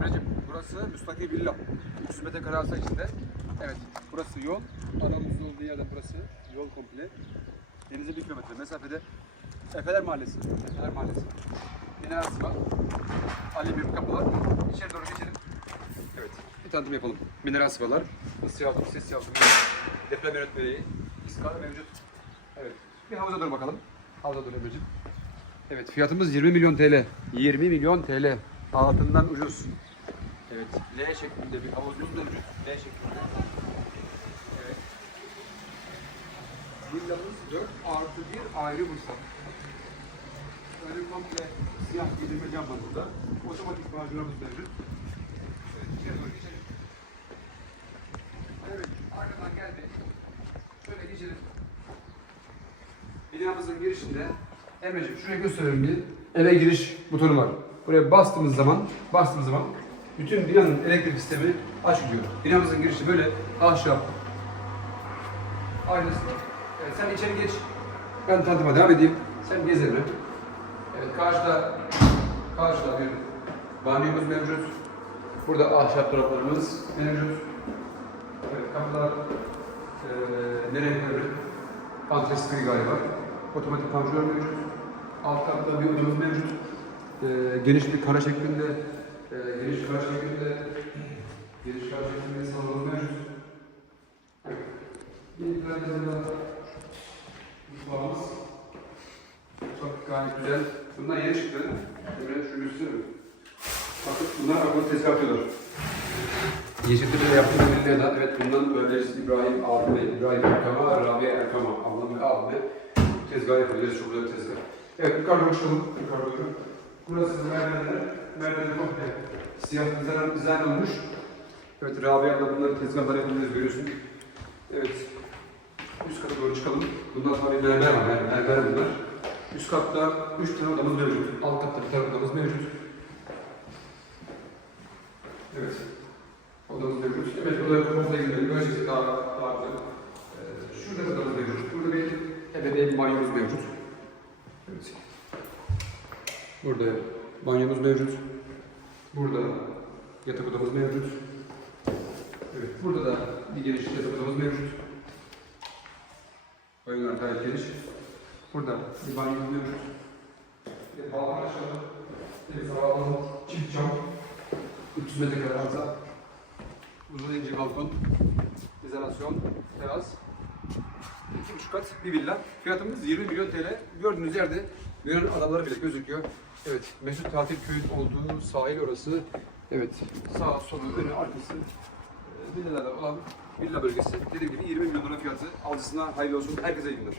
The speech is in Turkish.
Emre'ciğim burası müstakil villa. 300 metrekare arsa içinde. Evet burası yol. Aramızda olduğu yerden burası yol komple. Denize bir kilometre mesafede Efeler Mahallesi. Efeler Mahallesi. Yine arası var. Ali bir kapı var. İçeri doğru geçelim. Evet. Bir tanıtım yapalım. Mineral sıvalar, ısı yalıtım, ses yalıtım, deprem yönetmeliği, iskala mevcut. Evet. Bir havuza doğru bakalım. Havuza doğru Emre'ciğim. Evet fiyatımız 20 milyon TL. 20 milyon TL. Altından ucuz. Evet. L şeklinde bir havuzumuz mevcut. L şeklinde. Evet. Villamız 4 artı 1 ayrı bursa. Önü komple siyah giydirme cam var burada. Otomatik bağcılarımız mevcut. Evet, içeri doğru geçelim. Evet, arkadan geldi. Şöyle geçelim. Binamızın girişinde Emre'ciğim şuraya gösterelim bir. Eve giriş butonu var. Buraya bastığımız zaman, bastığımız zaman bütün binanın elektrik sistemi açılıyor. Binamızın girişi böyle ahşap. Aynısı. Evet, sen içeri geç. Ben tanıtıma devam edeyim. Sen gez Emre. Evet, karşıda, karşıda bir banyomuz mevcut. Burada ahşap dolaplarımız mevcut. Evet, kapılar eee nereye devre? Antresli galiba. Otomatik panjur mevcut. Alt katta bir odamız mevcut. Eee, geniş bir kara şeklinde, eee, geniş kara şeklinde, geniş kara şeklinde salonumuz mevcut. Bir plajında mutfağımız. Çok gayet güzel. Bunlar yeni çıktı. Böyle şunu gösteriyorum. Bakın bunlar akıllı tezgah atıyorlar. Yeşiltepe'de yaptığım villada evet bundan öğrencisi İbrahim abime, İbrahim Erkam'a, Rabia Erkam'a, ablam ve abime tezgah yapabiliriz. Çok güzel tezgah. Evet yukarı doğru çıkalım. Yukarı doğru. Burası merdivenler. Merdiven komple siyah dizayn, dizayn olmuş. Evet Rabia'la bunları tezgahlar yapabiliriz görüyorsun. Evet. Üst kata doğru çıkalım. Bundan sonra bir mermer var. Yani mermer bunlar. Üst katta 3 tane odamız mevcut. Alt katta bir tane odamız mevcut. Evet. Odamız mevcut. Evet, burada komple gidelim. Böylece daha, daha güzel. Ee, şurada odamız mevcut. Burada bir ebeveyn banyomuz mevcut. Burada banyomuz mevcut. Burada yatak odamız mevcut. Evet, burada da bir geniş yatak odamız mevcut. Oyunlar gayet geniş. Burada bir banyomuz mevcut. Bir balkon aşağıda. Bir salon, çift cam. 300 metrekare arsa. Uzun ince balkon, izolasyon, teras. İki buçuk kat bir villa. Fiyatımız 20 milyon TL. Gördüğünüz yerde Yunan adaları bile gözüküyor. Evet, Mesut Tatil Köyü'nün olduğu sahil orası. Evet, sağ solu, önü, arkası e, villalardan olan villa bölgesi. Dediğim gibi 20 milyon lira fiyatı. Alıcısına hayırlı olsun. Herkese iyi günler.